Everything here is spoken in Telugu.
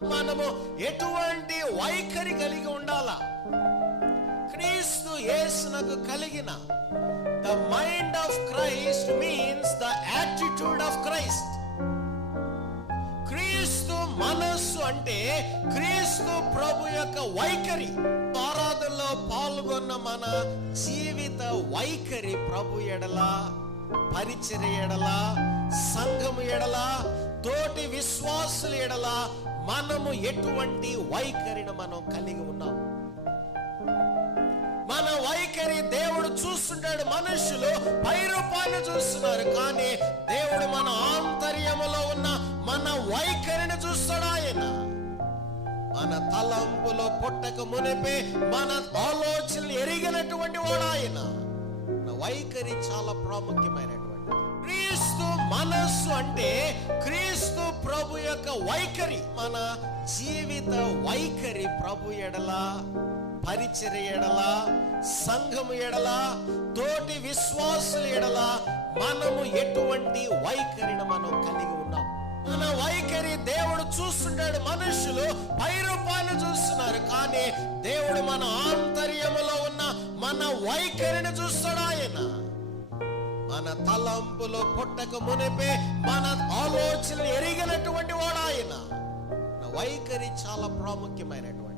మనము ఎటువంటి వైఖరి కలిగి ఉండాలా? క్రీస్తు యేసునకు కలిగిన the mind of Christ means the attitude of Christ. క్రీస్తు మనస్సు అంటే క్రీస్తు ప్రభు యొక్క వైఖరి. ఆరాధనలో పాల్గొన్న మన జీవిత వైఖరి ప్రభు ఎడల పరిచర్య ఎడల సంఘము ఎడల తోటి విశ్వాసుల ఎడల మనము ఎటువంటి వైఖరిని మనం కలిగి ఉన్నాం? మన వైఖరి దేవుడు చూస్తుంటాడు మనుషులు పై చూస్తున్నారు కానీ దేవుడు మన ఆంతర్యములో ఉన్న మన వైఖరిని చూస్తాడు ఆయన? మన తలంపులో పుట్టక మునిపే మన ఆలోచనలు ఎరిగినటువంటి వాడు ఆయన. వైఖరి చాలా ప్రాముఖ్యమైనటువంటి క్రీస్తు మనస్సు అంటే క్రీ ప్రభు యొక్క వైఖరి మన జీవిత వైఖరి ప్రభు ఎడల పరిచర్య ఎడల సంఘము ఎడల తోటి విశ్వాసుల ఎడల మనము ఎటువంటి వైఖరిని మనం కలిగి ఉన్నాం. మన వైఖరి దేవుడు చూస్తుంటాడు మనుషులు పై చూస్తున్నారు. కానీ దేవుడు మన ఆంతర్యములో ఉన్న మన వైఖరిని చూస్తాడు ఆయన? మన తలంపులు పుట్టక మునిపే మన ఆలోచనలు వైఖరి చాలా ప్రాముఖ్యమైనటువంటి